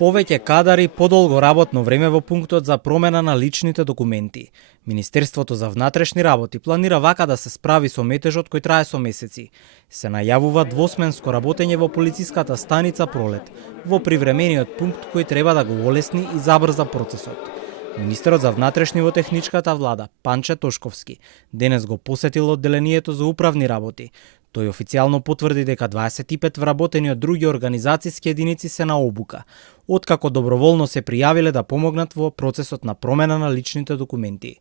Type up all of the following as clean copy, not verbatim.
Повеќе кадари, подолго работно време во пунктот за промена на личните документи. Министерството за внатрешни работи планира вака да се справи со метежот кој трае со месеци. Се најавува двосменско работење во полициската станица Пролет, во привремениот пункт кој треба да го олесни и забрза процесот. Министерот за внатрешни во техничката влада, Панче Тошковски, денес го посетил одделението за управни работи. Тој официјално потврди дека 25 вработени од други организацијски единици се на обука, откако доброволно се пријавиле да помогнат во процесот на промена на личните документи.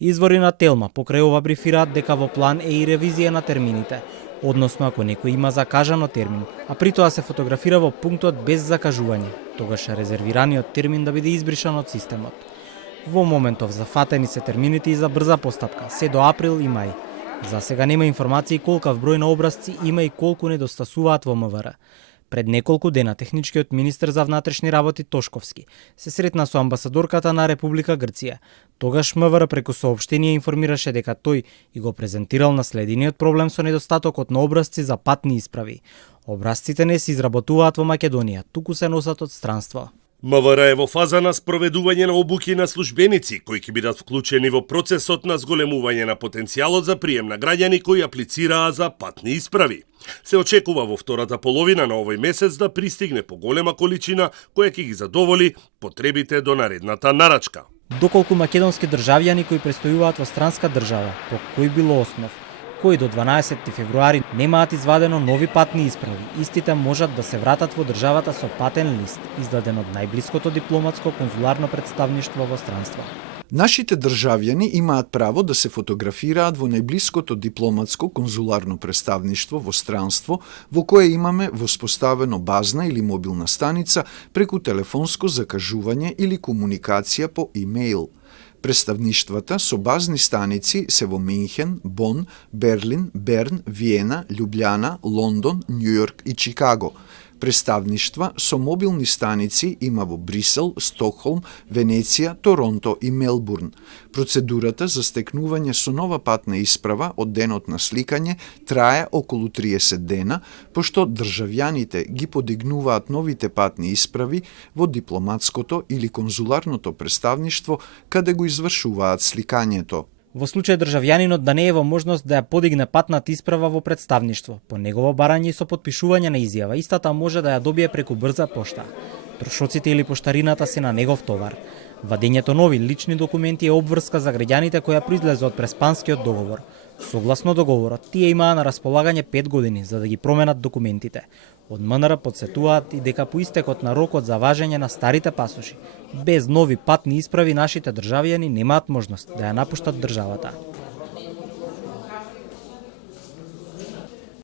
Извори на Телма покрај ова брифираат дека во план е и ревизија на термините, односно ако некој има закажано термин, а при тоа се фотографира во пунктот без закажување, тогаш резервираниот термин да биде избришан од системот. Во моментов зафатени се термините и за брза постапка, се до април и мај. За сега нема информации колкав број на образци има и колку недостасуваат во МВР. Пред неколку дена техничкиот министер за внатрешни работи Тошковски се сретна со амбасадорката на Република Грција. Тогаш МВР преку соопштение информираше дека тој и го презентирал наследениот проблем со недостатокот на образци за патни исправи. Образците не се изработуваат во Македонија, туку се носат од странство. МВР е во фаза на спроведување на обуки на службеници кои ќе бидат вклучени во процесот на зголемување на потенцијалот за прием на граѓани кои аплицираа за патни исправи. Се очекува во втората половина на овој месец да пристигне поголема количина која ќе ги задоволи потребите до наредната нарачка. Доколку македонски државјани кои престојуваат во странска држава, по кој било основ, кои до 12 февруари немаат извадено нови патни исправи, истите можат да се вратат во државата со патен лист, издаден од најблиското дипломатско конзуларно представништво во странство. Нашите државјани имаат право да се фотографираат во најблиското дипломатско конзуларно представништво во странство, во кое имаме воспоставено базна или мобилна станица преку телефонско закажување или комуникација по имејл. Представништвата со базни станици се во Минхен, Бон, Берлин, Берн, Виена, Љубљана, Лондон, Њујорк и Чикаго. Представништва со мобилни станици има во Брисел, Стокхолм, Венеција, Торонто и Мелбурн. Процедурата за стекнување со нова патна исправа од денот на сликање трае околу 30 дена, пошто државјаните ги подигнуваат новите патни исправи во дипломатското или конзуларното представништво каде го извршуваат сликањето. Во случај државјанинот да не е во можност да ја подигне патната исправа во представништво, по негово барање и со подпишување на изјава, истата може да ја добие преку брза пошта. Трошоците или поштарината се на негов товар. Вадењето нови лични документи е обврска за граѓаните која произлезе од Преспанскиот договор. Согласно договорот, тие имаа на располагање 5 години за да ги променат документите. Од МНР подсетуваат и дека по истекот на рокот за важење на старите пасоши, без нови патни исправи нашите државјани немаат можност да ја напуштат државата.